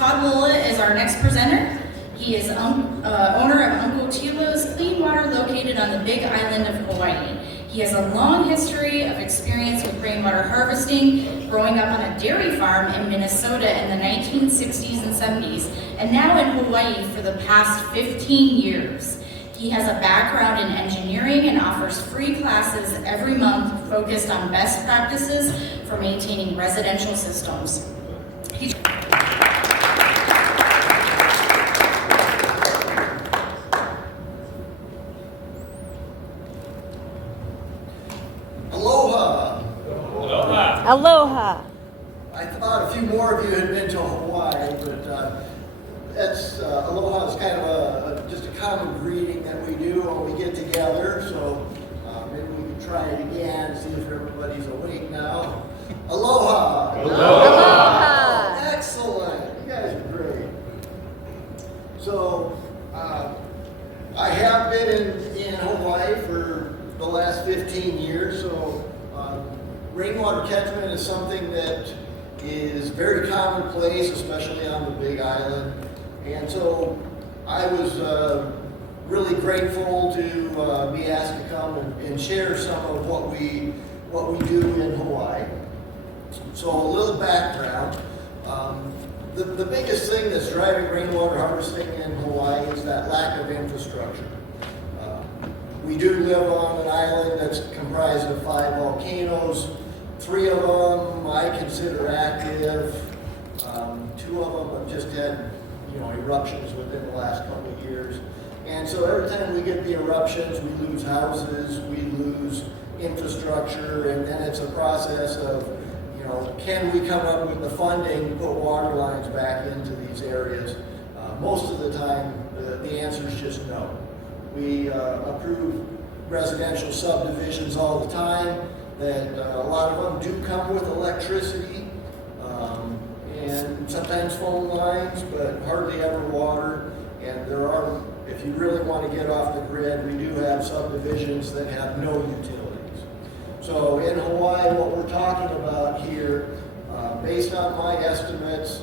Todd Lola is our next presenter. He is owner of Uncle Tilo's Clean Water located on the Big Island of Hawaii. He has a long history of experience with rainwater harvesting, growing up on a dairy farm in Minnesota in the 1960s and 70s, and now in Hawaii for the past 15 years. He has a background in engineering and offers free classes every month focused on best practices for maintaining residential systems. Aloha! Aloha! Aloha! I thought a few more of you had been to Hawaii, but aloha is kind of just a common greeting that we do when we get together. So maybe we can try it again, see if everybody's awake now. Aloha! Aloha! Excellent! You guys are great. So I have been in Hawaii for the last 15 years. So rainwater catchment is something that is very commonplace, especially on the Big Island. And so I was really grateful to be asked to come and share some of what we do in Hawaii. So a little background. The biggest thing that's driving rainwater harvesting in Hawaii is that lack of infrastructure. We do live on an island that's comprised of 5 volcanoes. 3 of them I consider active. 2 of them have just had eruptions within the last couple of years. And so every time we get the eruptions, we lose houses, we lose infrastructure, and then it's a process of, can we come up with the funding to put water lines back into these areas? Most of the time, the answer is just no. We approve residential subdivisions all the time that a lot of them do come with electricity and sometimes phone lines, but hardly ever water. And there are, if you really want to get off the grid, we do have subdivisions that have no utilities. So in Hawaii, what we're talking about here, based on my estimates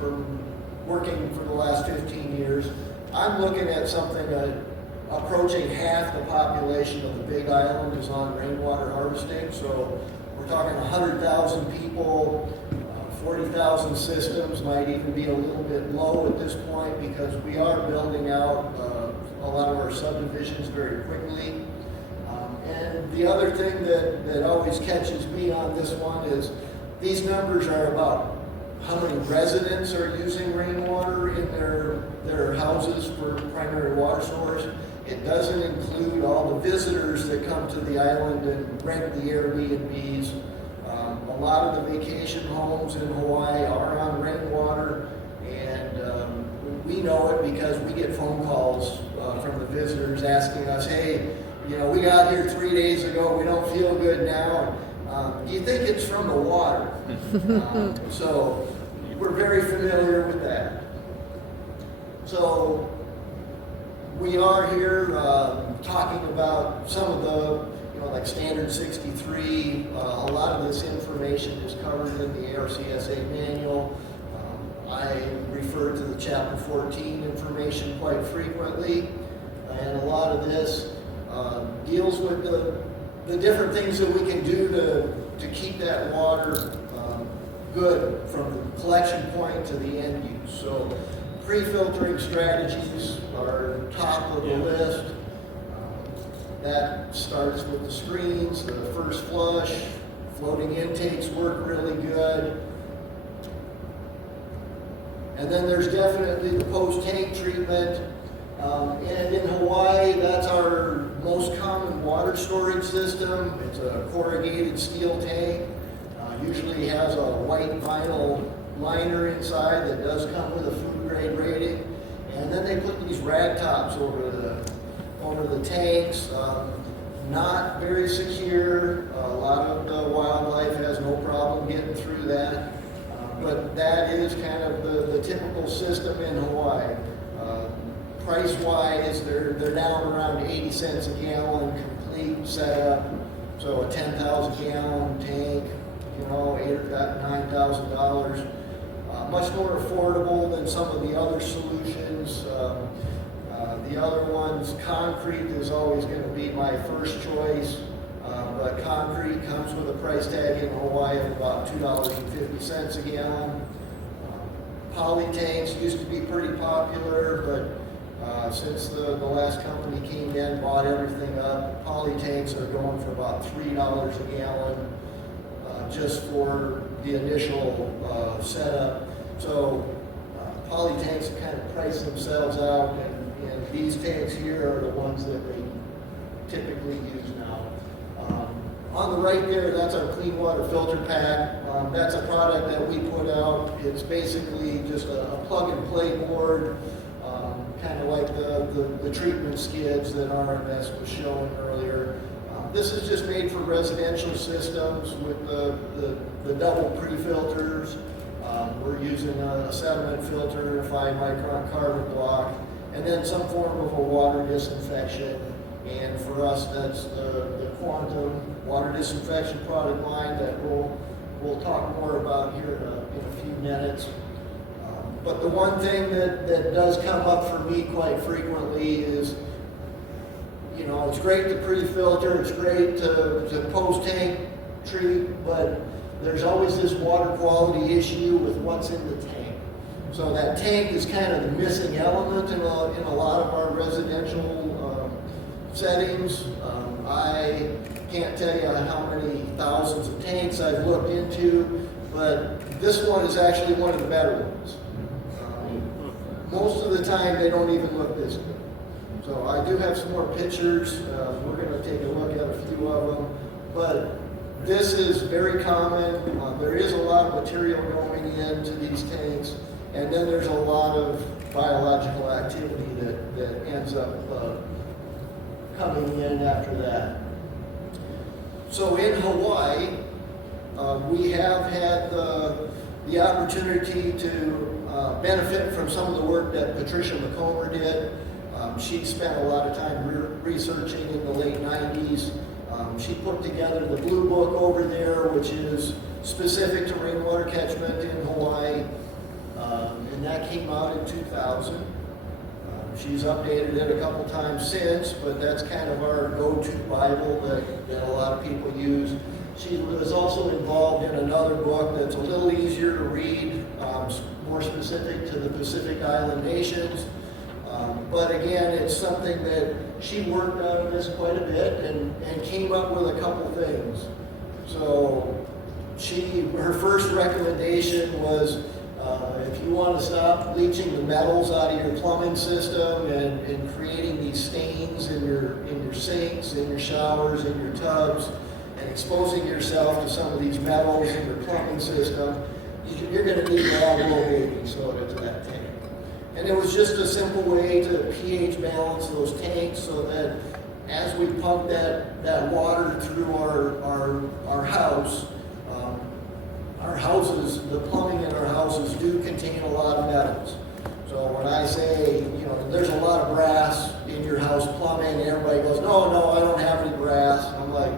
from working for the last 15 years, I'm looking at something approaching half the population of the Big Island is on rainwater harvesting. So we're talking 100,000 people, 40,000 systems, might even be a little bit low at this point because we are building out a lot of our subdivisions very quickly. And the other thing that always catches me on this one is these numbers are about how many residents are using rainwater in their houses for primary water source. It doesn't include all the visitors that come to the island and rent the Airbnbs. A lot of the vacation homes in Hawaii are on rainwater, and we know it because we get phone calls from the visitors asking us, hey, we got here 3 days ago, we don't feel good now. Do you think it's from the water? So we're very familiar with that. So we are here talking about some of the, like Standard 63. A lot of this information is covered in the ARCSA manual. I refer to the Chapter 14 information quite frequently, and a lot of this deals with the different things that we can do to keep that water good from the collection point to the end use. So pre-filtering strategies are top of the list. That starts with the screens, the first flush. Floating intakes work really good. And then there's definitely the post-tank treatment. And in Hawaii, that's our most common water storage system. It's a corrugated steel tank. Usually has a white vinyl liner inside that does come with a food grade rating. And then they put these rag tops over the tanks. Not very secure. A lot of the wildlife has no problem getting through that. But that is kind of the typical system in Hawaii. Price-wise, they're down around 80 cents a gallon, complete setup. So a 10,000 gallon tank, $8,000 or $9,000. much more affordable than some of the other solutions. The other ones, concrete is always going to be my first choice, but concrete comes with a price tag in Hawaii of about $2.50 a gallon. Poly tanks used to be pretty popular, but since the last company came in, bought everything up, poly tanks are going for about $3 a gallon just for the initial setup. So poly tanks kind of price themselves out, and these tanks here are the ones that they typically use now. On the right there, that's our clean water filter pack. That's a product that we put out. It's basically just a plug and play board, kind of like the treatment skids that RMS was showing earlier. This is just made for residential systems with the double pre-filters. We're using a sediment filter, a 5 micron carbon block, and then some form of a water disinfection. And for us, that's the Quantum water disinfection product line that we'll talk more about here in a few minutes. But the one thing that does come up for me quite frequently is, you know, it's great to pre-filter, it's great to post-tank treat, but there's always this water quality issue with what's in the tank. So that tank is kind of the missing element in a lot of our residential settings. I can't tell you how many thousands of tanks I've looked into, but this one is actually one of the better ones. Most of the time, they don't even look this good. So I do have some more pictures. We're going to take a look at a few of them. But this is very common. There is a lot of material going into these tanks, and then there's a lot of biological activity that ends up coming in after that. So in Hawaii, we have had the opportunity to benefit from some of the work that Patricia McComber did. She spent a lot of time researching in the late 90s. She put together the Blue Book over there, which is specific to rainwater catchment in Hawaii, and that came out in 2000. She's updated it a couple times since, but that's kind of our go-to Bible that a lot of people use. She was also involved in another book that's a little easier to read, more specific to the Pacific Island nations. But again, it's something that she worked on this quite a bit and came up with a couple things. So her first recommendation was, if you want to stop leaching the metals out of your plumbing system and creating these stains in your sinks, in your showers, in your tubs, and exposing yourself to some of these metals in your plumbing system, you're going to need to add a little baking soda to that tank. And it was just a simple way to pH balance those tanks so that as we pump that water through our house, our houses, the plumbing in our houses do contain a lot of metals. So when I say, you know, there's a lot of brass in your house plumbing, everybody goes, no, I don't have any brass. I'm like,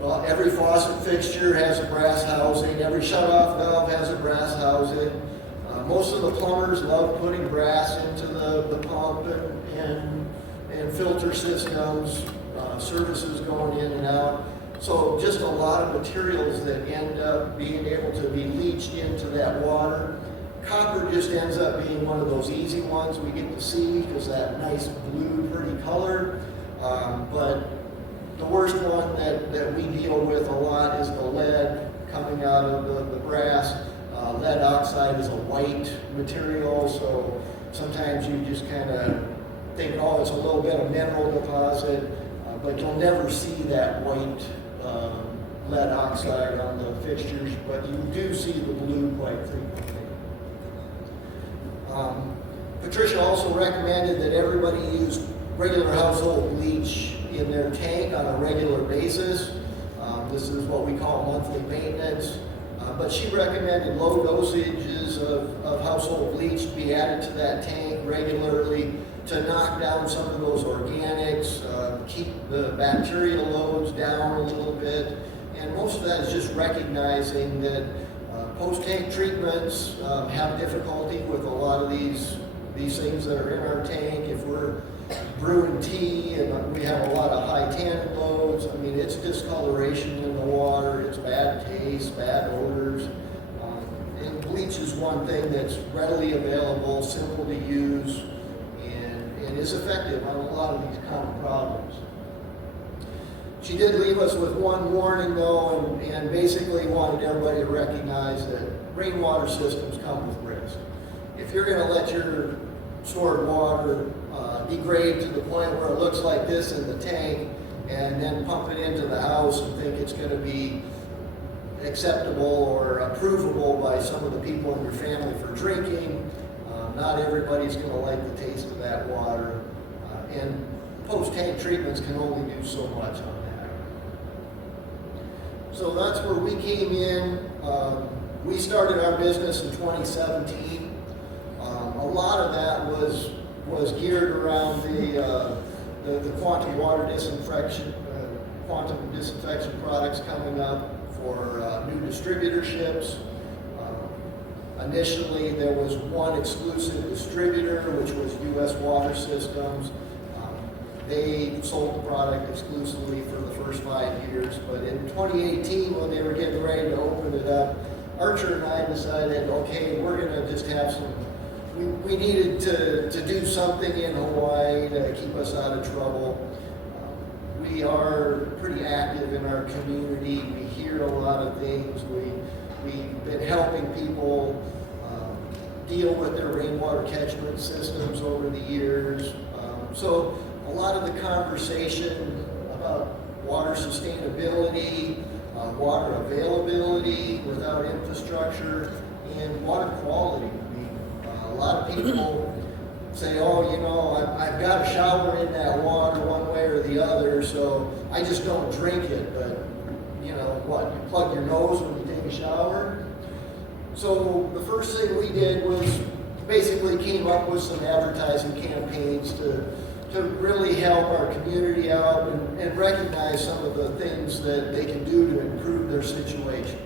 well, every faucet fixture has a brass housing, every shutoff valve has a brass housing. Most of the plumbers love putting brass into the pump and filter systems, services going in and out. So just a lot of materials that end up being able to be leached into that water. Copper just ends up being one of those easy ones we get to see because that nice blue, pretty color. But the worst one that we deal with a lot is the lead coming out of the brass. Lead oxide is a white material, so sometimes you just kind of think, oh, it's a little bit of mineral deposit, but you'll never see that white lead oxide on the fixtures, but you do see the blue quite frequently. Patricia also recommended that everybody use regular household bleach in their tank on a regular basis. This is what we call monthly maintenance. But she recommended low dosages of household bleach to be added to that tank regularly to knock down some of those organics, keep the bacterial loads down a little bit. And most of that is just recognizing that Post-tank treatments have difficulty with a lot of these things that are in our tank. If we're brewing tea and we have a lot of high tannin loads, I mean, it's discoloration in the water, it's bad taste, bad odors. And bleach is one thing that's readily available, simple to use, and is effective on a lot of these common problems. She did leave us with one warning though, and basically wanted everybody to recognize that rainwater systems come with risk. If you're going to let your stored water degrade to the point where it looks like this in the tank and then pump it into the house and think it's going to be acceptable or approvable by some of the people in your family for drinking, not everybody's going to like the taste of that water, and post-tank treatments can only do so much on that. So that's where we came in. We started our business in 2017. A lot of that was geared around the quantum water disinfection, quantum disinfection products coming up for new distributorships. Initially, there was one exclusive distributor, which was U.S. Water Systems. They sold the product exclusively for the first 5 years, but in 2018, when they were getting ready to open it up, Archer and I decided, okay, we're going to just have some. We needed to do something in Hawaii to keep us out of trouble. We are pretty active in our community. We hear a lot of things. We've been helping people deal with their rainwater catchment systems over the years. So a lot of the conversation about water sustainability, water availability without infrastructure, and water quality. A lot of people say, oh, you know, I've got to shower in that water one way or the other, so I just don't drink it. But, you know, what, you plug your nose when you take a shower? So the first thing we did was basically came up with some advertising campaigns to really help our community out and recognize some of the things that they can do to improve their situation.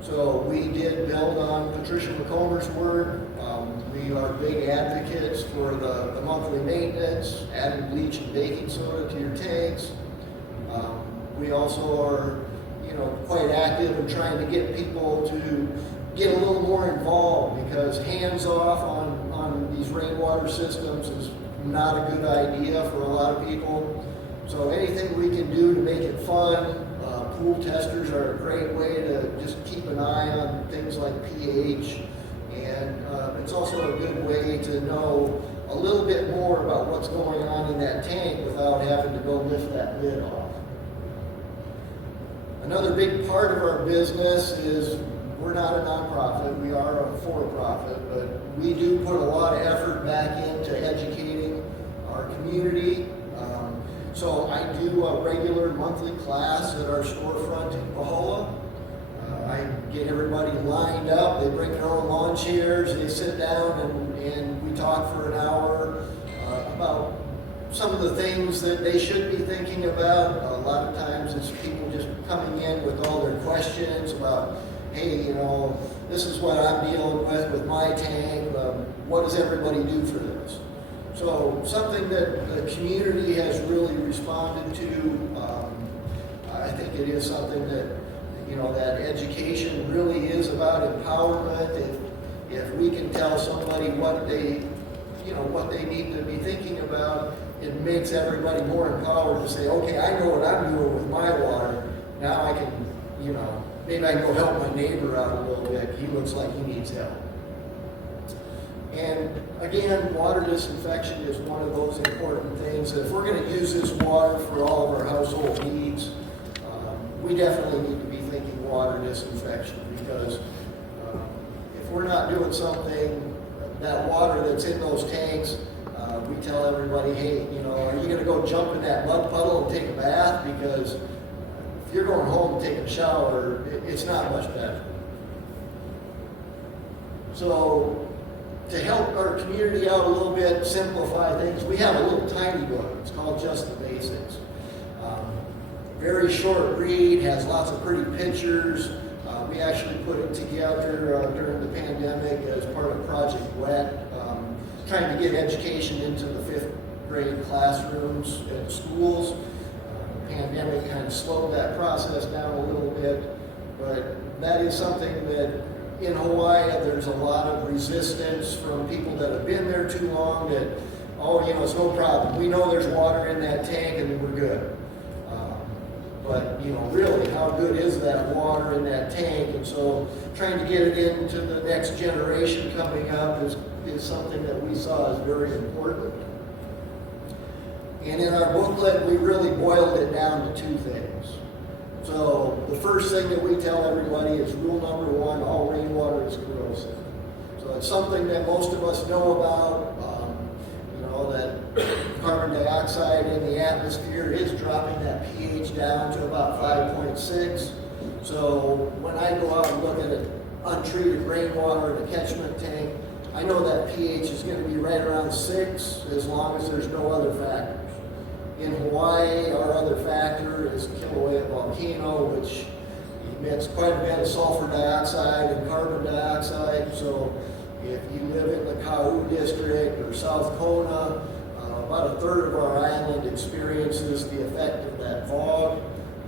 So we did build on Patricia McComer's work. We are big advocates for the monthly maintenance, adding bleach and baking soda to your tanks. We also are, you know, quite active in trying to get people to get a little more involved, because hands off on these rainwater systems is not a good idea for a lot of people. So anything we can do to make it fun. Pool testers are a great way to just keep an eye on things like pH, and it's also a good way to know a little bit more about what's going on in that tank without having to go lift that lid off. Another big part of our business is we're not a nonprofit, we are a for-profit, but we do put a lot of effort back into educating our community. So I do a regular monthly class at our storefront in Pahoa. I get everybody lined up, they bring their own lawn chairs, they sit down and we talk for an hour about some of the things that they should be thinking about. A lot of times it's people just coming in with all their questions about, hey, you know, this is what I'm dealing with my tank, what does everybody do for this? So something that the community has really responded to. I think it is something that, you know, that education really is about empowerment. If we can tell somebody what they, you know, what they need to be thinking about, it makes everybody more empowered to say, okay, I know what I'm doing with my water. Now I can, you know, maybe I can go help my neighbor out a little bit. He looks like he needs help. And again, water disinfection is one of those important things. If we're going to use this water for all of our household needs, we definitely need to be thinking water disinfection, because if we're not doing something, that water that's in those tanks, we tell everybody, hey, you know, are you going to go jump in that mud puddle and take a bath? Because if you're going home and taking a shower, it's not much better. So to help our community out a little bit, simplify things, we have a little tiny book. It's called Just the Basics. Very short read, has lots of pretty pictures. We actually put it together during the pandemic as part of Project Wet, trying to get education into the 5th grade classrooms at schools. The pandemic kind of slowed that process down a little bit, but that is something that in Hawaii there's a lot of resistance from people that have been there too long that, oh, you know, it's no problem. We know there's water in that tank and we're good. But, you know, really, how good is that water in that tank? And so trying to get it into the next generation coming up is something that we saw as very important. And in our booklet, we really boiled it down to 2 things. So the first thing that we tell everybody is rule number 1, all rainwater is corrosive. So it's something that most of us know about, you know, that carbon dioxide in the atmosphere is dropping that pH down to about 5.6. So when I go out and look at an untreated rainwater in a catchment tank, I know that pH is going to be right around 6 as long as there's no other factors. In Hawaii, our other factor is Kilauea volcano, which emits quite a bit of sulfur dioxide and carbon dioxide. So if you live in the Kau district or South Kona, about 1/3 of our island experiences the effect of that fog,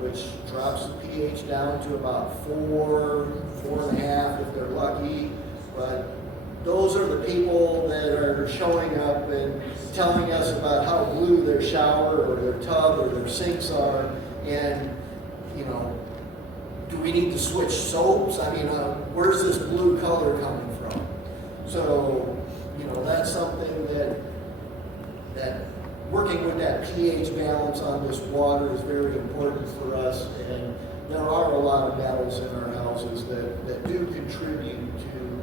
which drops the pH down to about 4, 4.5 if they're lucky. But those are the people that are showing up and telling us about how blue their shower or their tub or their sinks are. And, you know, do we need to switch soaps? I mean, where's this blue color coming from? So, you know, that's something that working with that pH balance on this water is very important for us. And there are a lot of metals in our houses that do contribute to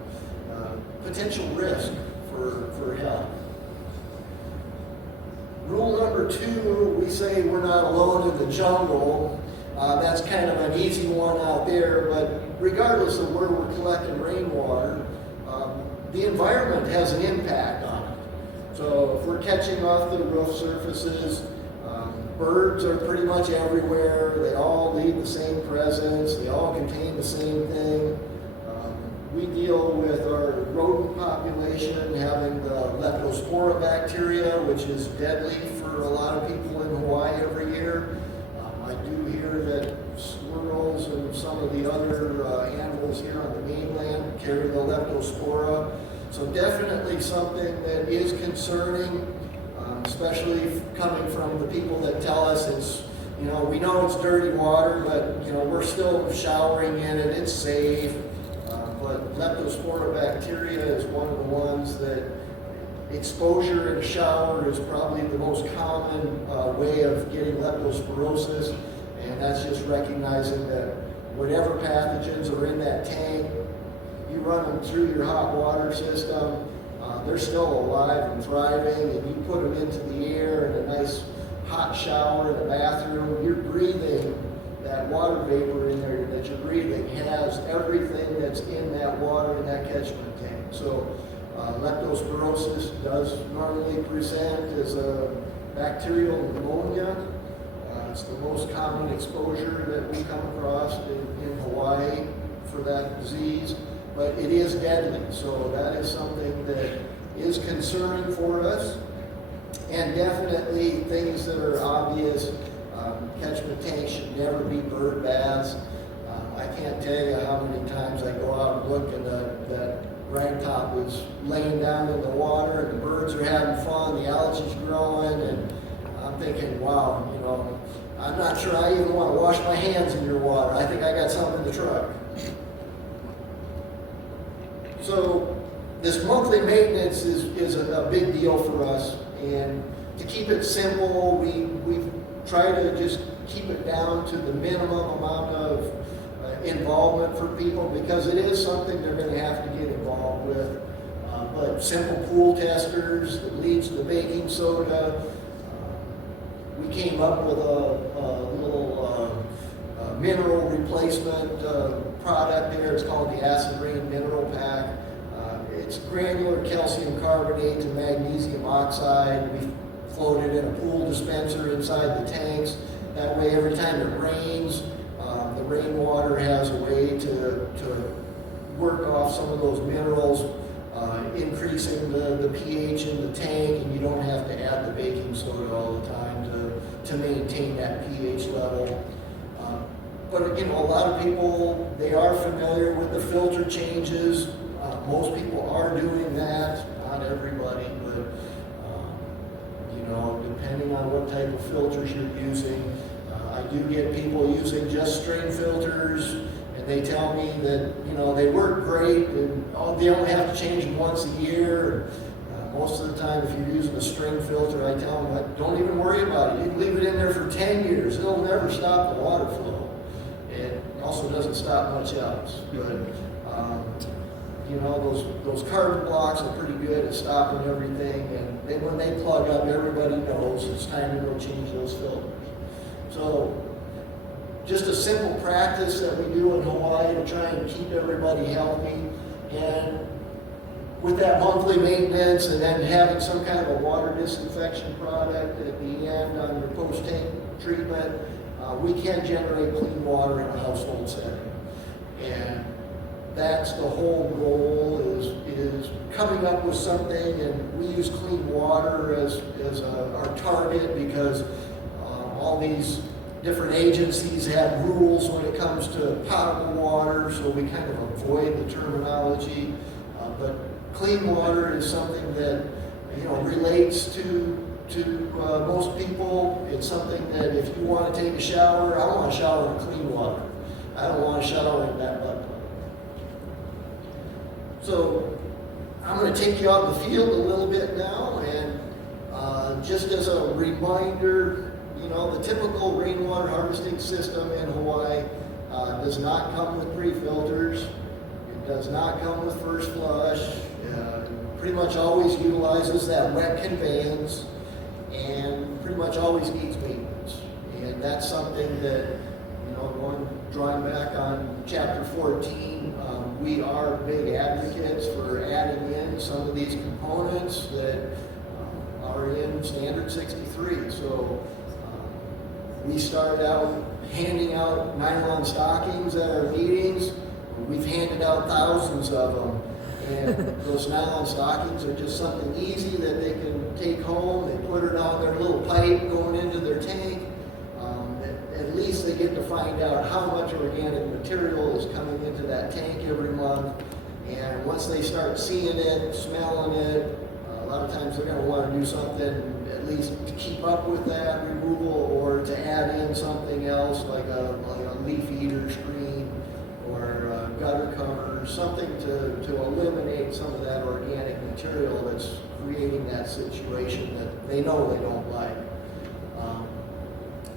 potential risk for health. Rule number 2, we say we're not alone in the jungle. That's kind of an easy one out there, but regardless of where we're collecting rainwater, the environment has an impact on it. So if we're catching off the roof surfaces, birds are pretty much everywhere. They all leave the same presence. They all contain the same thing. We deal with our rodent population having the leptospora bacteria, which is deadly for a lot of people in Hawaii every year. I do hear that squirrels and some of the other animals here on the mainland carry the leptospora. So definitely something that is concerning, especially coming from the people that tell us it's, you know, we know it's dirty water, but, you know, we're still showering in it, it's safe. But leptospora bacteria is one of the ones that exposure in a shower is probably the most common way of getting leptospirosis. And that's just recognizing that whatever pathogens are in that tank, you run them through your hot water system, they're still alive and thriving, and you put them into the air in a nice hot shower in a bathroom, you're breathing that water vapor in there that you're breathing has everything that's in that water in that catchment tank. So leptospirosis does normally present as a bacterial pneumonia. It's the most common exposure that we come across in Hawaii for that disease, but it is deadly. So that is something that is concerning for us, and definitely things that are obvious. Catchment tanks should never be bird baths. I can't tell you how many times I go out and look and that ragtop is laying down in the water and the birds are having fun, the algae's growing, and I'm thinking, wow, you know, I'm not sure I even want to wash my hands in your water. I think I got something in the truck. So this monthly maintenance is a big deal for us, and to keep it simple, we've tried to just keep it down to the minimum amount of involvement for people, because it is something they're going to have to get involved with. But simple pool testers, that leads to baking soda. We came up with a little mineral replacement product there. It's called the Acid Rain Mineral Pack. It's granular calcium carbonate to magnesium oxide. We float it in a pool dispenser inside the tanks. That way, every time it rains, The rainwater has a way to work off some of those minerals, increasing the pH in the tank, and you don't have to add the baking soda all the time to maintain that pH level. But you know, a lot of people, they are familiar with the filter changes. Most people are doing that, not everybody, but you know, depending on what type of filters you're using. I do get people using just string filters, and they tell me that, you know, they work great, and they only have to change them once a year. Most of the time, if you're using a string filter, I tell them, don't even worry about it. You can leave it in there for 10 years. It'll never stop the water flow. It also doesn't stop much else. But, you know, those carbon blocks are pretty good at stopping everything. And when they plug up, everybody knows it's time to go change those filters. So, just a simple practice that we do in Hawaii to try and keep everybody healthy. And with that monthly maintenance and then having some kind of a water disinfection product at the end on your post-tank treatment, we can generate clean water in a household setting. And that's the whole goal, is coming up with something, and we use clean water as our target because all these different agencies have rules when it comes to potable water, so we kind of avoid the terminology. But clean water is something that, you know, relates to most people. It's something that if you want to take a shower, I want to shower in clean water. I don't want to shower in that butt plug. So I'm going to take you out in the field a little bit now, and just as a reminder, you know, the typical rainwater harvesting system in Hawaii does not come with pre-filters. It does not come with first flush. Pretty much always utilizes that wet conveyance, and pretty much always needs maintenance. And that's something that, you know, drawing back on chapter 14, we are big advocates for adding in some of these components that are in Standard 63. So we started out handing out nylon stockings at our meetings. We've handed out thousands of them. And those nylon stockings are just something easy that they can take home. They put it on their little pipe going into their tank. At least they get to find out how much organic material is coming into that tank every month. And once they start seeing it, smelling it, a lot of times they're going to want to do something at least to keep up with that removal, or to add in something else like a leaf eater screen or a gutter cover, something to eliminate some of that organic material that's creating that situation that they know they don't like.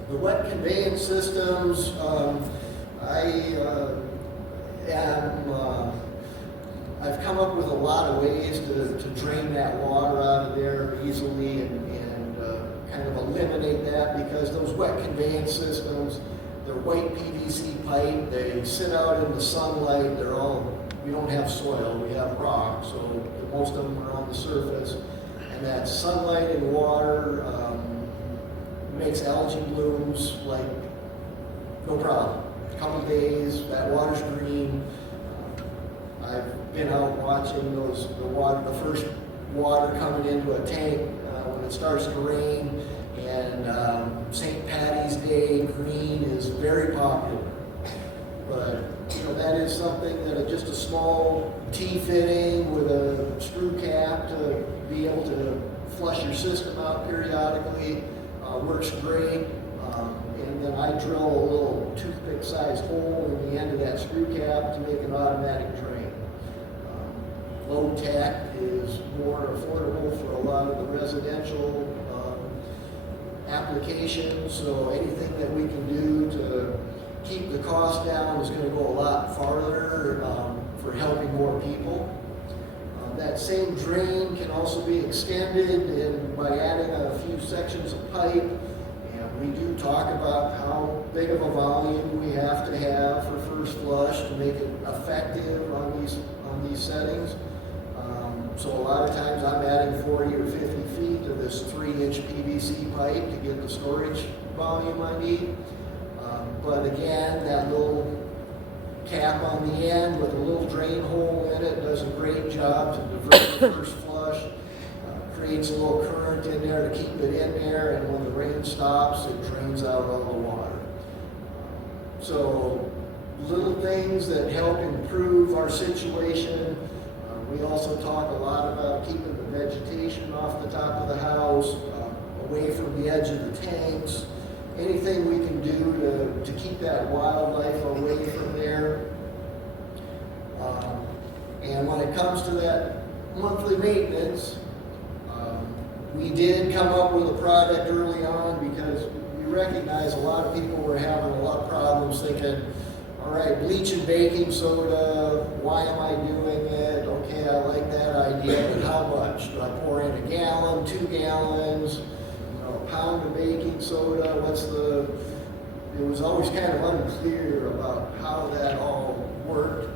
The wet conveyance systems, I've come up with a lot of ways to drain that water out of there easily and kind of eliminate that, because those wet conveyance systems, they're white PVC pipe, they sit out in the sunlight, we don't have soil, we have rock, so most of them are on the surface, and that sunlight and water makes algae blooms like no problem. A couple days, that water's green. I've been out watching the first water coming into a tank when it starts to rain, and St. Patty's Day green is very popular. But you know, that is something that just a small T-fitting with a screw cap to be able to flush your system out periodically works great. And then I drill a little toothpick-sized hole in the end of that screw cap to make an automatic drain. Low tech is more affordable for a lot of the residential applications, so anything that we can do to keep the cost down is going to go a lot farther for helping more people. That same drain can also be extended by adding a few sections of pipe. And we do talk about how big of a volume we have to have for first flush to make it effective on these settings. So a lot of times I'm adding 40 or 50 feet to this 3-inch PVC pipe to get the storage volume I need. But again, that little cap on the end with a little drain hole in it does a great job to divert the first flush. Creates a little current in there to keep it in there, and when the rain stops, it drains out all the water. So little things that help improve our situation. We also talk a lot about keeping the vegetation off the top of the house, away from the edge of the tanks. Anything we can do to keep that wildlife away from there. And when it comes to that monthly maintenance, we did come up with a product early on because we recognized a lot of people were having a lot of problems thinking, all right, bleach and baking soda, why am I doing it? Okay, I like that idea, but how much? Do I pour in a gallon, 2 gallons, a pound of baking soda? It was always kind of unclear about how that all worked.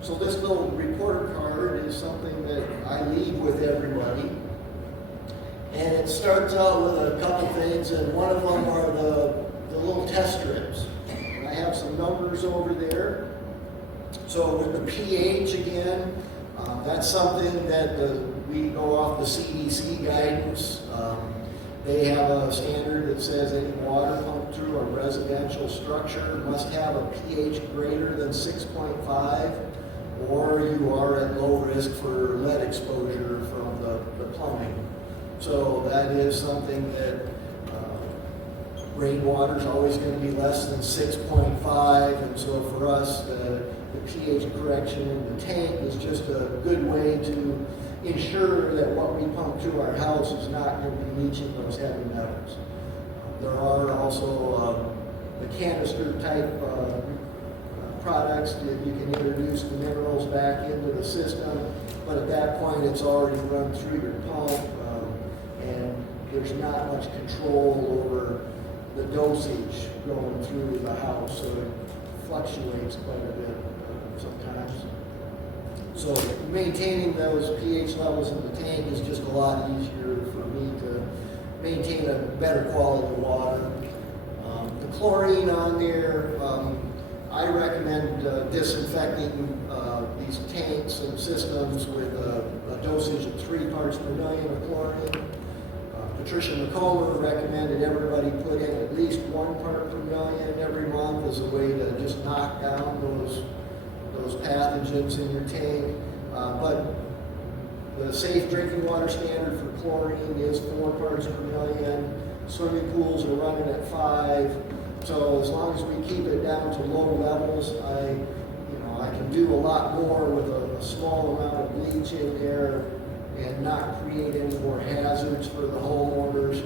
So this little report card is something that I leave with everybody. And it starts out with a couple things, and one of them are the little test strips. And I have some numbers over there. So with the pH again, that's something that we go off the CDC guidance. They have a standard that says any water pumped through a residential structure must have a pH greater than 6.5, or you are at low risk for lead exposure from the plumbing. So that is something that rainwater is always going to be less than 6.5, and so for us, the pH correction in the tank is just a good way to ensure that what we pump through our house is not going to be leaching those heavy metals. There are also the canister type products that you can introduce the minerals back into the system, but at that point it's already run through your pump, and there's not much control over the dosage going through the house, so it fluctuates quite a bit sometimes. So maintaining those pH levels in the tank is just a lot easier for me to maintain a better quality of water. The chlorine on there, I recommend disinfecting these tanks and systems with a dosage of 3 parts per million of chlorine. Patricia McComber recommended everybody put in at least 1 part per million every month as a way to just knock down those pathogens in your tank. But the safe drinking water standard for chlorine is 4 parts per million. Swimming pools are running at 5. So as long as we keep it down to low levels, I can do a lot more with a small amount of bleach in there and not create any more hazards for the homeowners.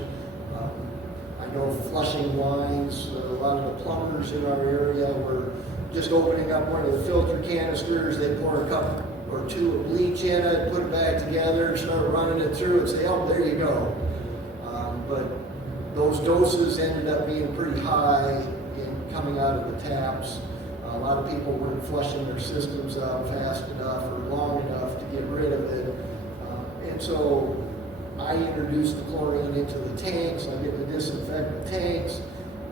I know flushing lines, a lot of the plumbers in our area were just opening up one of the filter canisters, they pour a cup or 2 of bleach in it, put it back together, start running it through and say, oh, there you go. But those doses ended up being pretty high in coming out of the taps. A lot of people weren't flushing their systems out fast enough or long enough to get rid of it. And so I introduced the chlorine into the tanks. I get to disinfect the tanks.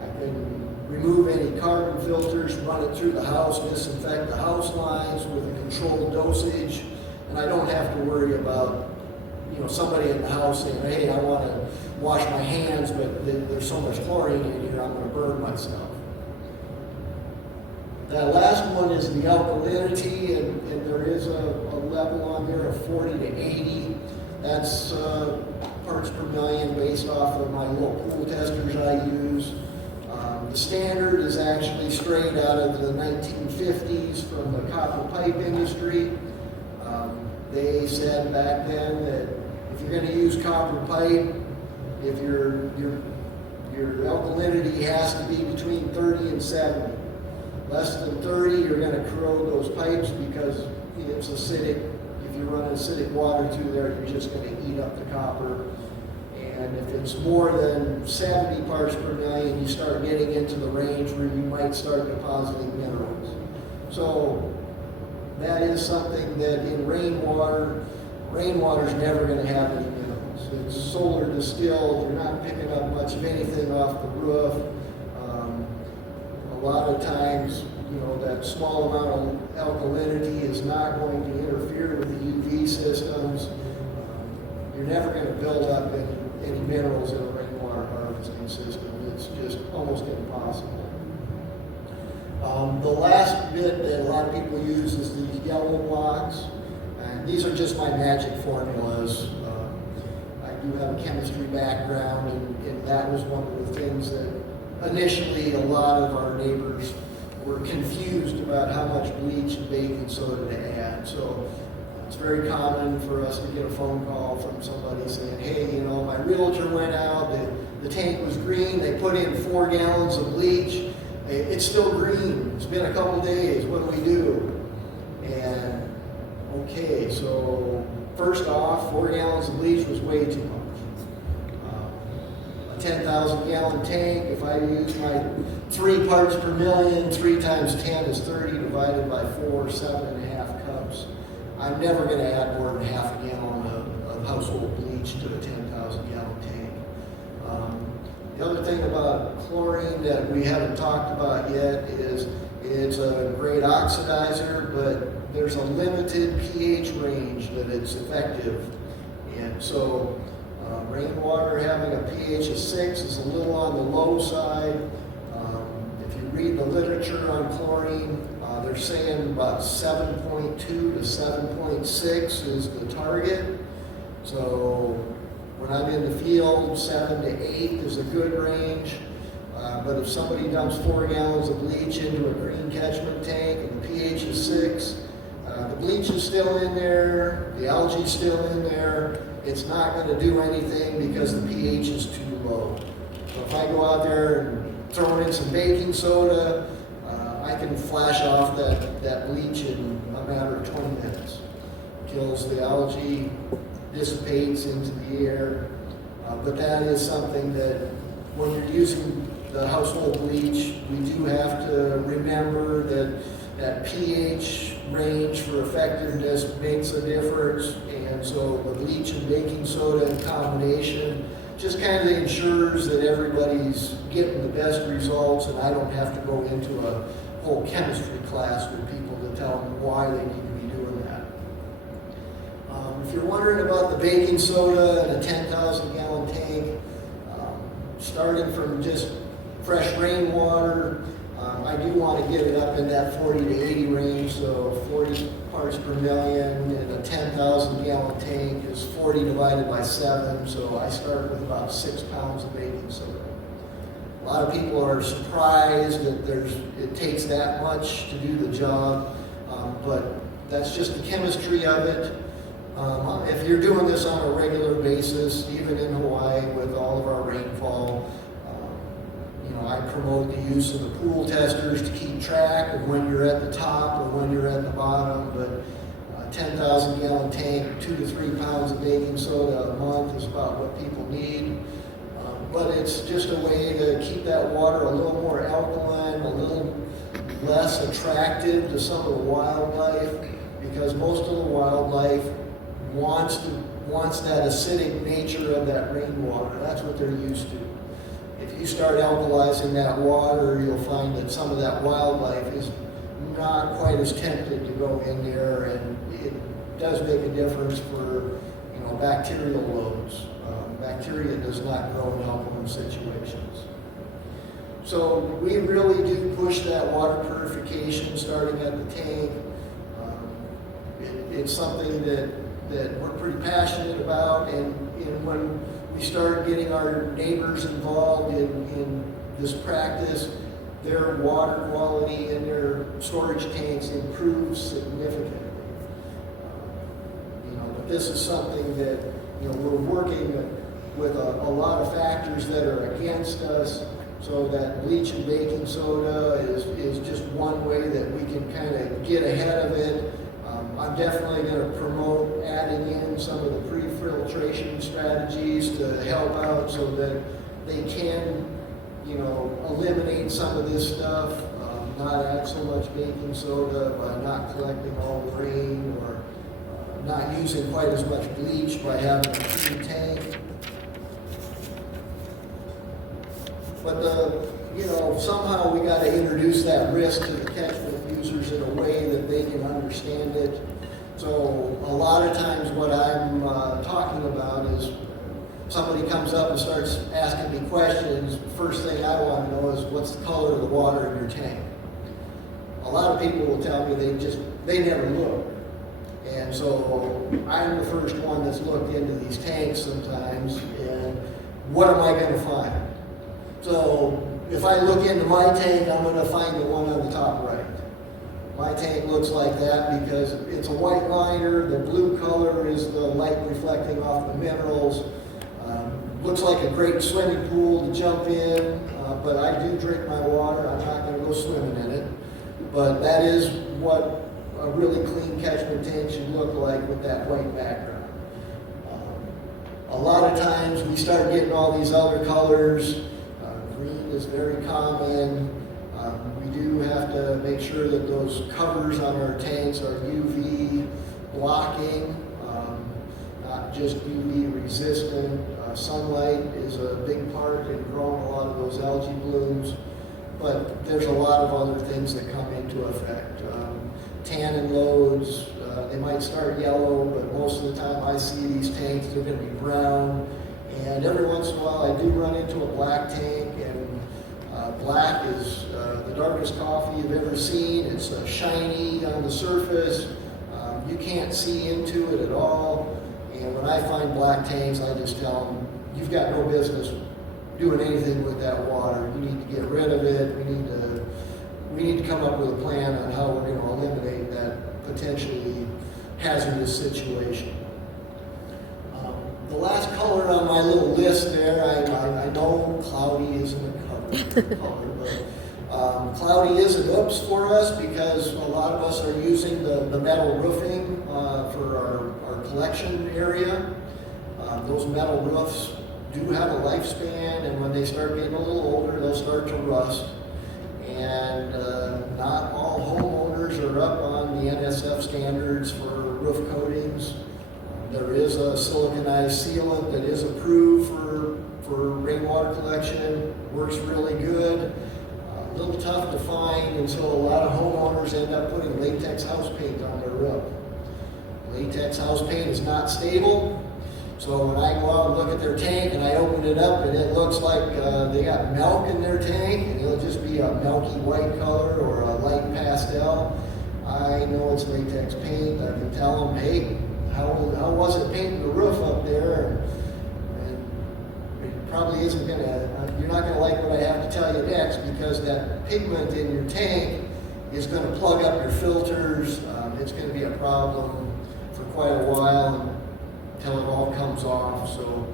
I can remove any carbon filters, run it through the house, disinfect the house lines with a controlled dosage, and I don't have to worry about somebody in the house saying, hey, I want to wash my hands, but there's so much chlorine in here, I'm going to burn myself. That last one is the alkalinity, and there is a level on there of 40 to 80. That's parts per million based off of my little pool testers I use. The standard is actually straight out of the 1950s from the copper pipe industry. They said back then that if you're going to use copper pipe, if your alkalinity has to be between 30 and 70. Less than 30, you're going to corrode those pipes because it's acidic. If you run acidic water through there, you're just going to eat up the copper. And if it's more than 70 parts per million, you start getting into the range where you might start depositing minerals. So that is something that in rainwater's never going to have any minerals. It's solar distilled. You're not picking up much of anything off the roof. lot of times, that small amount of alkalinity is not going to interfere with the UV systems. You're never going to build up any minerals in a rainwater harvesting system. It's just almost impossible. The last bit that a lot of people use is these yellow blocks. And these are just my magic formulas. I do have a chemistry background, and that was one of the things that initially a lot of our neighbors were confused about how much bleach and baking soda to add. So it's very common for us to get a phone call from somebody saying, hey, my realtor went out, the tank was green, they put in 4 gallons of bleach, it's still green, it's been a couple days, what do we do? And okay, so first off, 4 gallons of bleach was way too much. A 10,000 gallon tank, if I use my 3 parts per million, 3 times 10 is 30 divided by 4, 7.5 cups. I'm never going to add more than half a gallon of household bleach to a 10,000 gallon tank. The other thing about chlorine that we haven't talked about yet is it's a great oxidizer, but there's a limited pH range that it's effective in. So rainwater having a pH of 6 is a little on the low side. If you read the literature on chlorine, they're saying about 7.2 to 7.6 is the target. So when I'm in the field, 7 to 8 is a good range. But if somebody dumps 4 gallons of bleach into a green catchment tank and the pH is 6, the bleach is still in there, the algae is still in there, it's not going to do anything because the pH is too low. So if I go out there and throw in some baking soda, I can flash off that bleach in a matter of 20 minutes. Kills the algae, dissipates into the air. But that is something that when you're using the household bleach, we do have to remember that pH range for effectiveness makes a difference. And so the bleach and baking soda in combination just kind of ensures that everybody's getting the best results, and I don't have to go into a whole chemistry class with people to tell them why they need to be doing that. If you're wondering about the baking soda in a 10,000 gallon tank, starting from just fresh rainwater, I do want to get it up in that 40 to 80 range, so 40 parts per million in a 10,000 gallon tank is 40 divided by 7, so I start with about 6 pounds of baking soda. A lot of people are surprised that it takes that much to do the job, but that's just the chemistry of it. If you're doing this on a regular basis, even in Hawaii with all of our rainfall, I promote the use of the pool testers to keep track of when you're at the top or when you're at the bottom, but a 10,000 gallon tank, 2 to 3 pounds of baking soda a month is about what people need. But it's just a way to keep that water a little more alkaline, a little less attractive to some of the wildlife, because most of the wildlife wants that acidic nature of that rainwater. That's what they're used to. If you start alkalizing that water, you'll find that some of that wildlife is not quite as tempted to go in there, and it does make a difference for bacterial loads. Bacteria does not grow in alkaline situations. So we really do push that water purification starting at the tank. It's something that we're pretty passionate about, and when we start getting our neighbors involved in this practice, their water quality in their storage tanks improves significantly. But this is something that we're working with a lot of factors that are against us, so that bleach and baking soda is just one way that we can kind of get ahead of it. I'm definitely going to promote adding in some of the pre-filtration strategies to help out so that they can, eliminate some of this stuff, not add so much baking soda by not collecting all the rain, or not using quite as much bleach by having a clean tank. But So somehow we got to introduce that risk to the catchment users in a way that they can understand it. So a lot of times what I'm talking about is somebody comes up and starts asking me questions. First thing I want to know is what's the color of the water in your tank. A lot of people will tell me they never look. And so I'm the first one that's looked into these tanks sometimes, and what am I going to find? So if I look into my tank, I'm going to find the one on the top right. My tank looks like that because it's a white liner. The blue color is the light reflecting off the minerals. Looks like a great swimming pool to jump in, but I do drink my water. I'm not going to go swimming in it. But that is what a really clean catchment tank should look like with that white background. A lot of times we start getting all these other colors. Green is very common. We do have to make sure that those covers on our tanks are UV blocking, not just UV resistant. Sunlight is a big part in growing a lot of those algae blooms, but there's a lot of other things that come into effect. Tannin loads, they might start yellow, but most of the time I see these tanks, they're going to be brown. And every once in a while I do run into a black tank, and black is the darkest coffee you've ever seen. It's shiny on the surface. You can't see into it at all. And when I find black tanks, I just tell them, you've got no business doing anything with that water. You need to get rid of it. We need to come up with a plan on how we're going to eliminate that potentially hazardous situation. The last color on my little list there, I know cloudy isn't a color, but cloudy is an oops for us because a lot of us are using the metal roofing for our collection area. Those metal roofs do have a lifespan, and when they start getting a little older, they'll start to rust. And not all homeowners are up on the NSF standards for roof coatings. There is a siliconized sealant that is approved for rainwater collection. Works really good. A little tough to find until a lot of homeowners end up putting latex house paint on their roof. Latex house paint is not stable. So when I go out and look at their tank and I open it up and it looks like they got milk in their tank, and it'll just be a milky white color or a light pastel, I know it's latex paint. I can tell them, hey, how was it painting the roof up there? And it probably isn't you're not gonna like what I have to tell you next, because that pigment in your tank is gonna plug up your filters. It's gonna be a problem for quite a while until it all comes off. So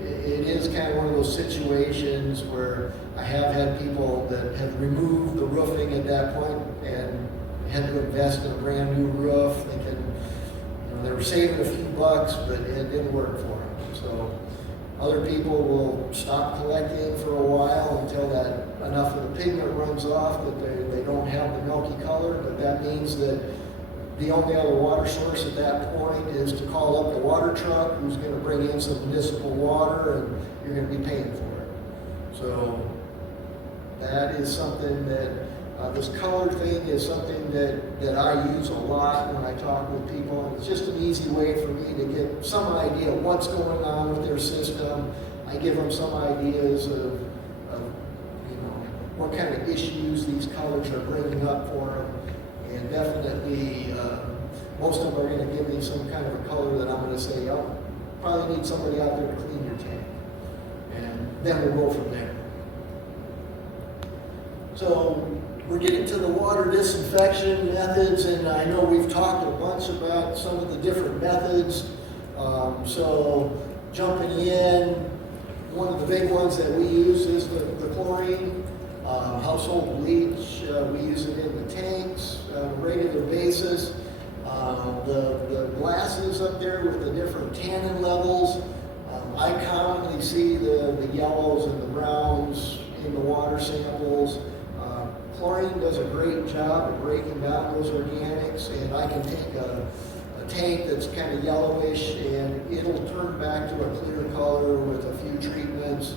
it is kind of one of those situations where I have had people that have removed the roofing at that point and had to invest in a brand new roof, thinking they were saving a few bucks, but it didn't work for them. So other people will stop collecting for a while until that enough of the pigment runs off that they don't have the milky color, but that means that the only other water source at that point is to call up the water truck who's going to bring in some municipal water, and you're going to be paying for it. So that is something that this color thing is something that I use a lot when I talk with people. It's just an easy way for me to get some idea of what's going on with their system. I give them some ideas of what kind of issues these colors are bringing up for them. And definitely, most of them are going to give me some kind of a color that I'm going to say, oh, probably need somebody out there to clean your tank. And then we'll go from there. So we're getting to the water disinfection methods, and I know we've talked a bunch about some of the different methods. So jumping in, one of the big ones that we use is the chlorine. Household bleach, we use it in the tanks on a regular basis. The glasses up there with the different tannin levels, I commonly see the yellows and the browns in the water samples. Chlorine does a great job of breaking down those organics, and I can take a tank that's kind of yellowish and it'll turn back to a clear color with a few treatments.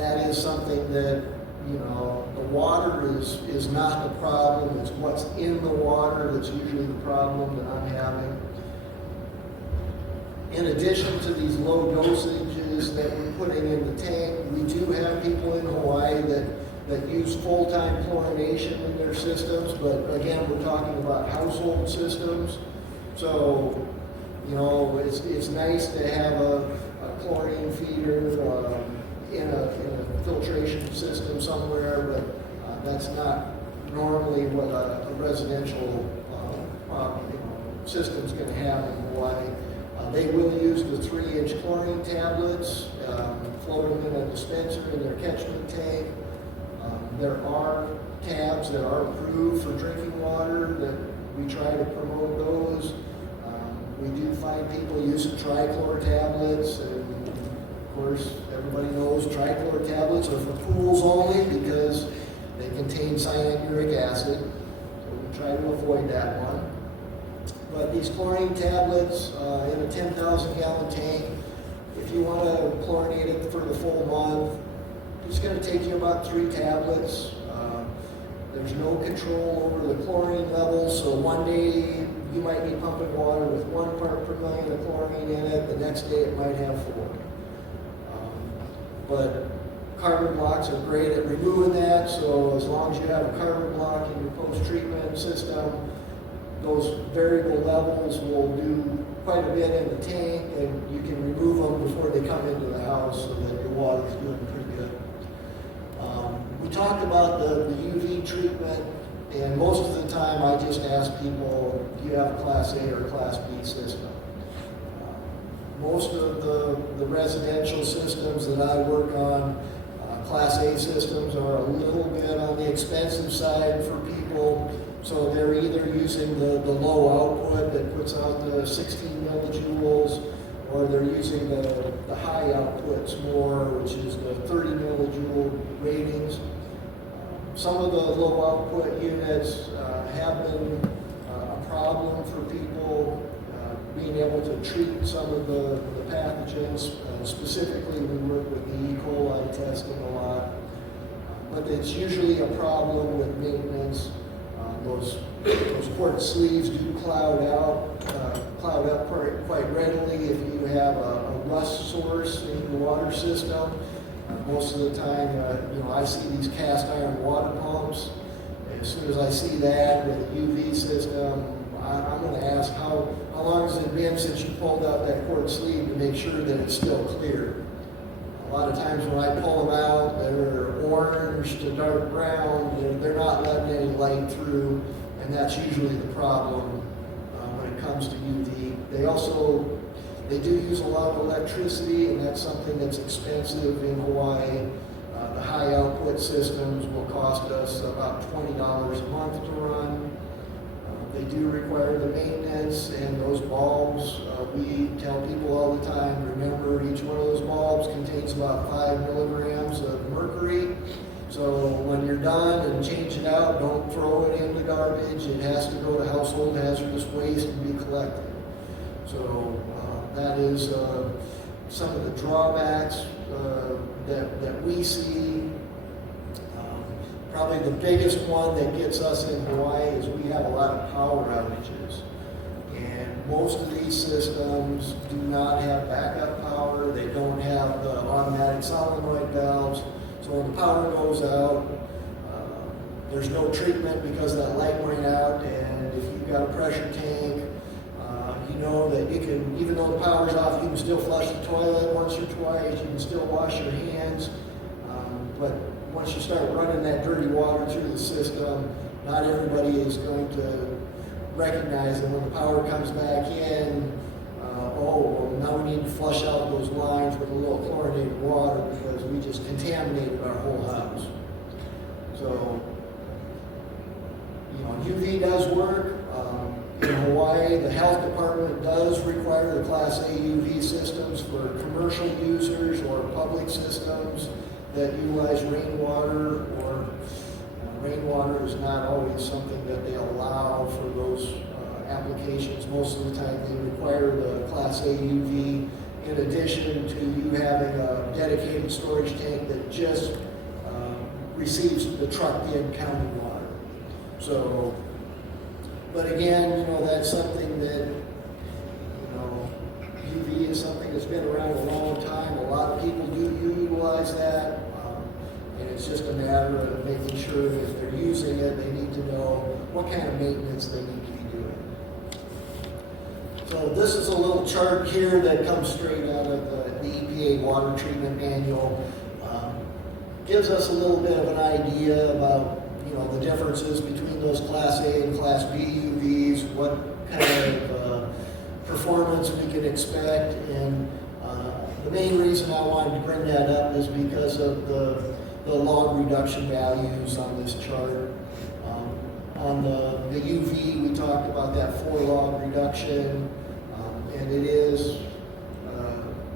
that is something that, you know, the water is not the problem, it's what's in the water that's usually the problem that I'm having. In addition to these low dosages that we're putting in the tank, we do have people in Hawaii that use full-time chlorination in their systems, but again, we're talking about household systems. So, you know, it's nice to have a chlorine feeder in a filtration system somewhere, but that's not normally what a residential system's going to have in Hawaii. They will use the 3-inch chlorine tablets, float them in a dispenser in their catchment tank. There are tabs that are approved for drinking water that we try to promote those. We do find people using trichlor tablets, and of course everybody knows trichlor tablets are for pools only because they contain cyanuric acid, so we try to avoid that one. But these chlorine tablets in a 10,000 gallon tank, if you want to chlorinate it for the full month, it's going to take you about 3 tablets. There's no control over the chlorine levels, so one day you might be pumping water with 1 part per million of chlorine in it, the next day it might have 4. But carbon blocks are great at removing that, so as long as you have a carbon block in your post-treatment system, those variable levels will do quite a bit in the tank, and you can remove them before they come into the house so that your water is doing pretty good. We talked about the UV treatment, and most of the time I just ask people, do you have a Class A or Class B system? Most of the residential systems that I work on, Class A systems are a little bit on the expensive side for people. So they're either using the low output that puts out the 16 millijoules, or they're using the high outputs more, which is the 30 millijoule ratings. Some of the low output units have been a problem for people being able to treat some of the pathogens. Specifically, we work with the E. coli testing a lot, but it's usually a problem with maintenance. Those quart sleeves do cloud up quite readily if you have a rust source in your water system. Most of the time, you know, I see these cast iron water pumps. As soon as I see that with a UV system, I'm going to ask how long has it been since you pulled out that quart sleeve to make sure that it's still clear. A lot of times when I pull them out, they're orange to dark brown. They're not letting any light through, and that's usually the problem when it comes to UV. They do use a lot of electricity, and that's something that's expensive in Hawaii. The high output systems will cost us about $20 a month to run. They do require the maintenance, and those bulbs, we tell people all the time, remember each one of those bulbs contains about 5 milligrams of mercury. So when you're done and change it out, don't throw it in the garbage. It has to go to household hazardous waste and be collected. So that is some of the drawbacks that we see. Probably the biggest one that gets us in Hawaii is we have a lot of power outages. And most of these systems do not have backup power. They don't have the automatic solenoid valves. So when the power goes out, there's no treatment because that light went out. And if you've got a pressure tank, you know that you can, even though the power's off, you can still flush the toilet once or twice. You can still wash your hands. But once you start running that dirty water through the system, not everybody is going to recognize that when the power comes back in, well, now we need to flush out those lines with a little chlorinated water because we just contaminated our whole house. So, you know, UV does work. In Hawaii, the health department does require the Class A UV systems for commercial users or public systems that utilize rainwater, or rainwater is not always something that they allow for those applications. Most of the time they require the Class A UV, in addition to you having a dedicated storage tank that just receives the trucked in county water. So, but again, you know, that's something that, you know, UV is something that's been around a long time. A lot of people do utilize that. And it's just a matter of making sure that if they're using it, they need to know what kind of maintenance they need to be doing. So this is a little chart here that comes straight out of the EPA water treatment manual. Gives us a little bit of an idea about, you know, the differences between those Class A and Class B UVs, what kind of performance we can expect, and the main reason I wanted to bring that up is because of the log reduction values on this chart. On the UV, we talked about that 4 log reduction, and it is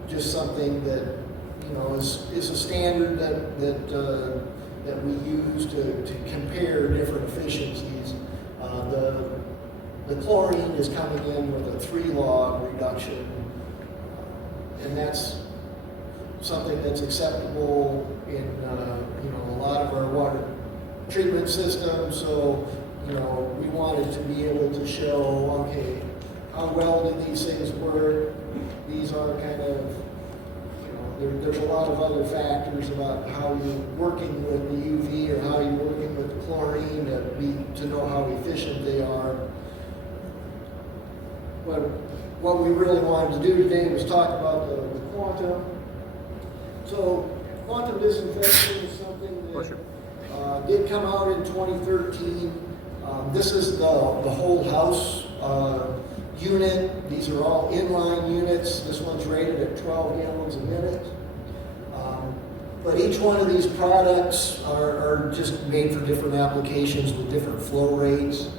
just something that, you know, is a standard that we use to compare different efficiencies. The chlorine is coming in with a 3 log reduction, and that's something that's acceptable in you know, a lot of our water treatment systems. So, you know, we wanted to be able to show, okay, how well do these things work? These are kind of, you know, there's a lot of other factors about how you're working with the UV or how you're working with the chlorine to know how efficient they are. But what we really wanted to do today was talk about the quantum. So quantum disinfection is something that did come out in 2013. This is the whole house unit. These are all inline units. This one's rated at 12 gallons a minute. But each one of these products are just made for different applications with different flow rates.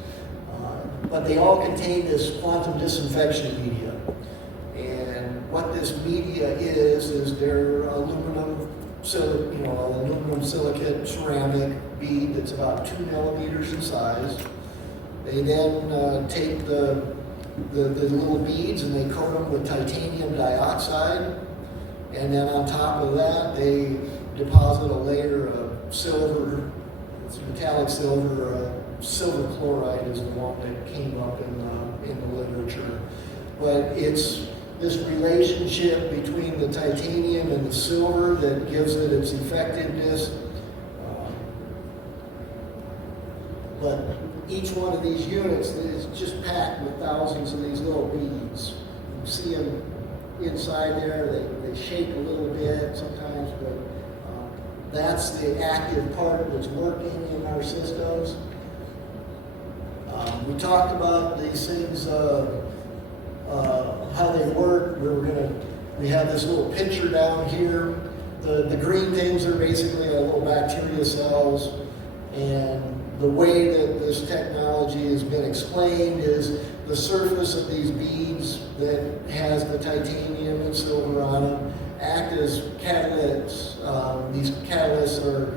But they all contain this quantum disinfection media. And what this media is they're aluminum silicate ceramic bead that's about 2 millimeters in size. They then take the little beads and they coat them with titanium dioxide. And then on top of that, they deposit a layer of silver. It's metallic silver. Silver chloride is the one that came up in the literature. But it's this relationship between the titanium and the silver that gives it its effectiveness. But each one of these units is just packed with thousands of these little beads. You see them inside there, they shake a little bit sometimes, but that's the active part that's working in our systems. We talked about these things, how they work. We have this little picture down here. The green things are basically our little bacteria cells, and the way that this technology has been explained is the surface of these beads that has the titanium and silver on them act as catalysts. These catalysts are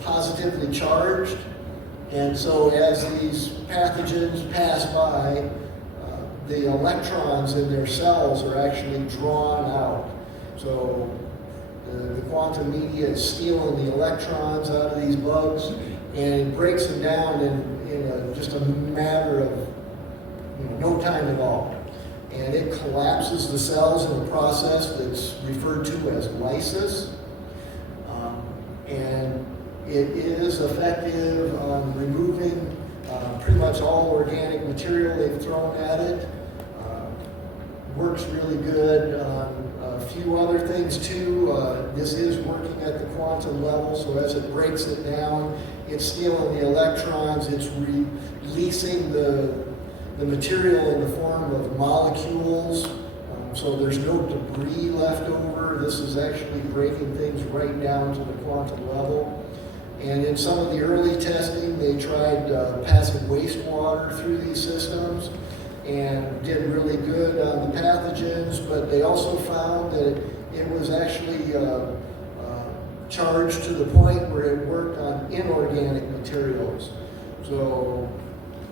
positively charged, and so as these pathogens pass by, the electrons in their cells are actually drawn out. So the quantum media is stealing the electrons out of these bugs, and it breaks them down in just a matter of no time at all. And it collapses the cells in a process that's referred to as lysis. And it is effective on removing pretty much all organic material they've thrown at it. Works really good on a few other things too. This is working at the quantum level, so as it breaks it down, it's stealing the electrons, it's releasing the material in the form of molecules, so there's no debris left over. This is actually breaking things right down to the quantum level. And in some of the early testing, they tried passing wastewater through these systems and did really good on the pathogens, but they also found that it was actually charged to the point where it worked on inorganic materials. So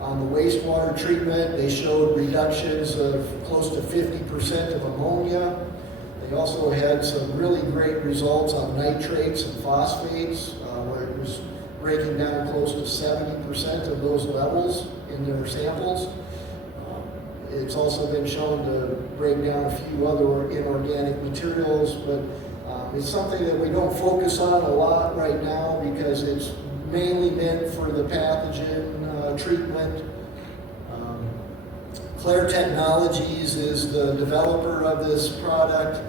on the wastewater treatment, they showed reductions of close to 50% of ammonia. They also had some really great results on nitrates and phosphates, where it was breaking down close to 70% of those levels in their samples. It's also been shown to break down a few other inorganic materials, but it's something that we don't focus on a lot right now because it's mainly meant for the pathogen treatment. Claire Technologies is the developer of this product,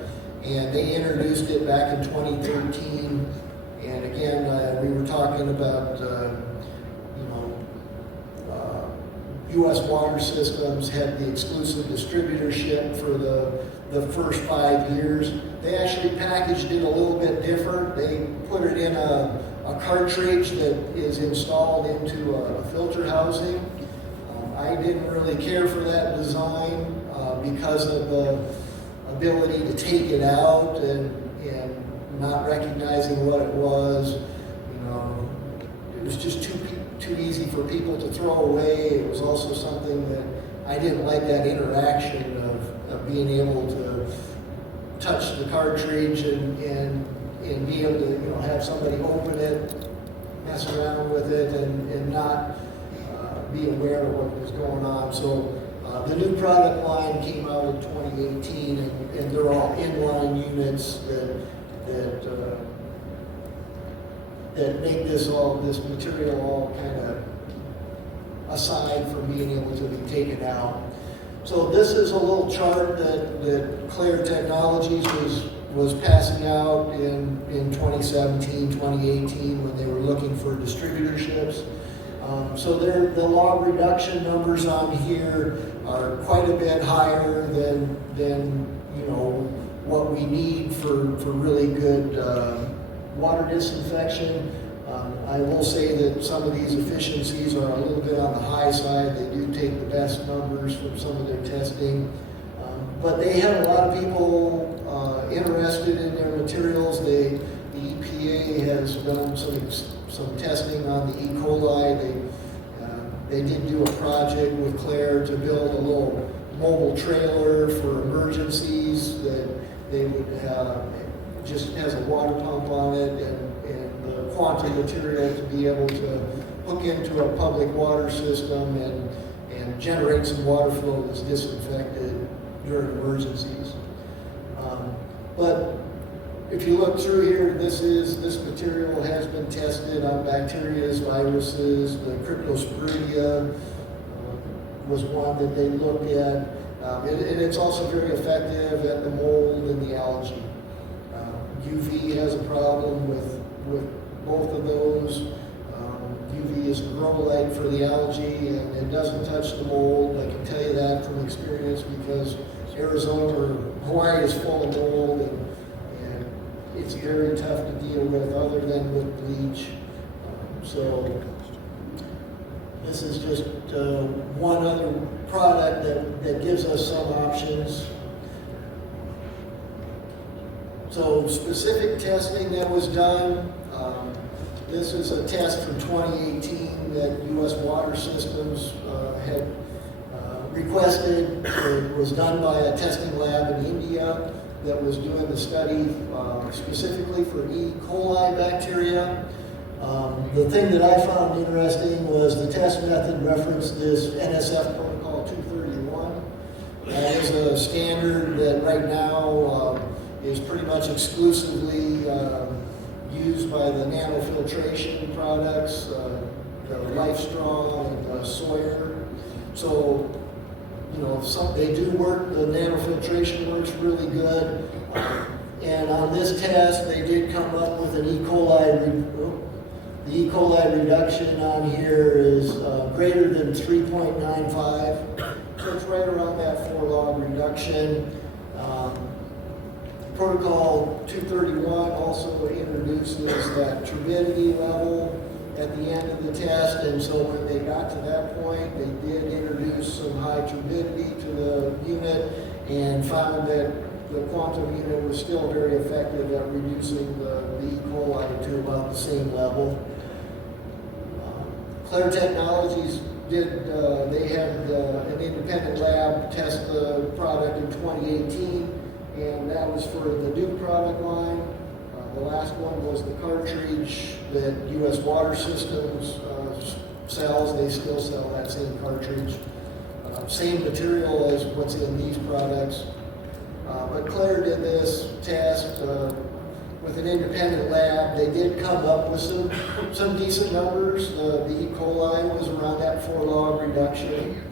and they introduced it back in 2013. And again, we were talking about, U.S. Water Systems had the exclusive distributorship for the first 5 years. They actually packaged it a little bit different. They put it in a cartridge that is installed into a filter housing. I didn't really care for that design because of the ability to take it out and not recognizing what it was. It was just too easy for people to throw away. It was also something that I didn't like, that interaction of being able to touch the cartridge and be able to have somebody open it, mess around with it, and not be aware of what was going on. So the new product line came out in 2018, and they're all inline units that make this material all kind of aside from being able to be taken out. So this is a little chart that Claire Technologies was passing out in 2017, 2018 when they were looking for distributorships. So the log reduction numbers on here are quite a bit higher than what we need for really good water disinfection. I will say that some of these efficiencies are a little bit on the high side. They do take the best numbers from some of their testing. But they had a lot of people interested in their materials. The EPA has done some testing on the E. coli. They did do a project with Claire to build a little mobile trailer for emergencies that they would have, just has a water pump on it and the quantum material to be able to hook into a public water system and generate some water flow that's disinfected during emergencies. But if you look through here, this material has been tested on bacteria, viruses. The Cryptosporidia was one that they looked at. And it's also very effective at the mold and the algae. UV has a problem with both of those. UV is a grow light for the algae, and it doesn't touch the mold. I can tell you that from experience because Arizona or Hawaii is full of mold, and it's very tough to deal with other than with bleach. So this is just one other product that gives us some options. So specific testing that was done, this is a test from 2018 that U.S. Water Systems had requested. It was done by a testing lab in India that was doing the study specifically for E. coli bacteria. The thing that I found interesting was the test method referenced this NSF protocol 231. That is a standard that right now is pretty much exclusively used by the nanofiltration products, the LifeStrong and Sawyer. So, they do work, the nanofiltration works really good. And on this test, they did come up with an E. coli, the E. coli reduction on here is greater than 3.95. So it's right around that 4 log reduction. Protocol 231 also introduces that turbidity level at the end of the test, and so when they got to that point, they did introduce some high turbidity to the unit and found that the quantum unit was still very effective at reducing the E. coli to about the same level. Claire Technologies they had an independent lab test the product in 2018, and that was for the Duke product line. The last one was the cartridge that U.S. Water Systems sells. They still sell that same cartridge. Same material as what's in these products. But Claire did this test with an independent lab. They did come up with some decent numbers. The E. coli was around that 4-log reduction.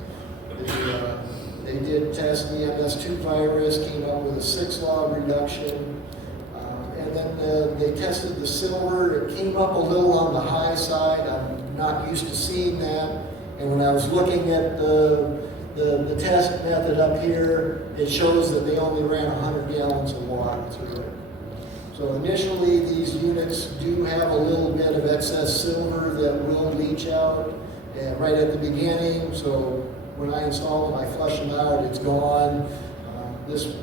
They did test the MS2 virus, came up with a 6-log reduction. And then they tested the silver. It came up a little on the high side. I'm not used to seeing that. And when I was looking at the test method up here, it shows that they only ran 100 gallons of water through it. So initially, these units do have a little bit of excess silver that will leach out right at the beginning. So when I install them, I flush them out, it's gone. This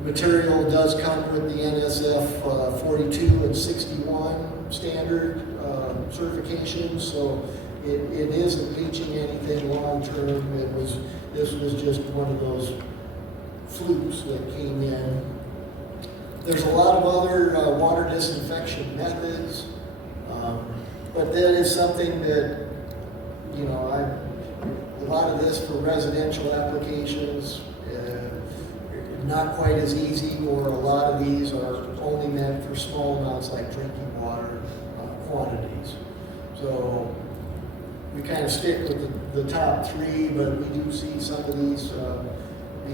material does come with the NSF 42 and 61 standard certifications, so it isn't leaching anything long term. This was just one of those flukes that came in. There's a lot of other water disinfection methods, but that is something that, you know, a lot of this for residential applications, not quite as easy, or a lot of these are only meant for small amounts like drinking water quantities. So we kind of stick with the top 3, but we do see some of these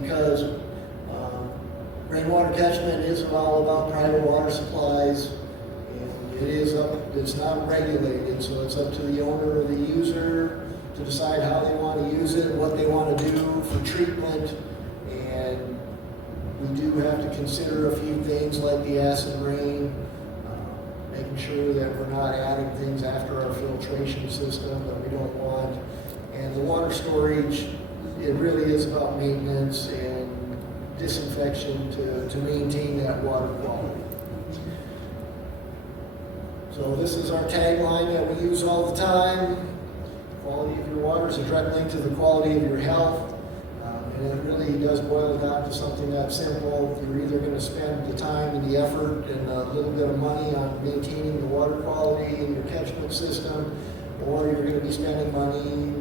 because Rainwater Catchment isn't all about private water supplies, and it's not regulated, so it's up to the owner or the user to decide how they want to use it, what they want to do for treatment. And we do have to consider a few things like the acid rain, making sure that we're not adding things after our filtration system that we don't want. And the water storage, it really is about maintenance and disinfection to maintain that water quality. So this is our tagline that we use all the time. Quality of your water is a direct link to the quality of your health. And it really does boil down to something that simple. You're either going to spend the time and the effort and a little bit of money on maintaining the water quality in your catchment system, or you're going to be spending money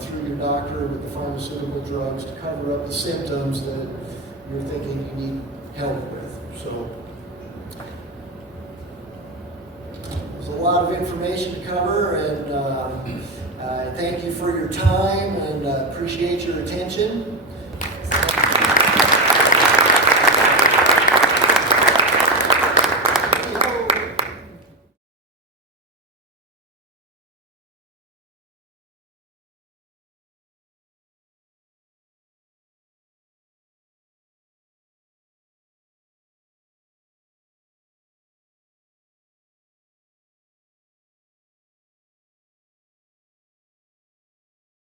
through your doctor with the pharmaceutical drugs to cover up the symptoms that you're thinking you need help with. So there's a lot of information to cover, and thank you for your time and appreciate your attention.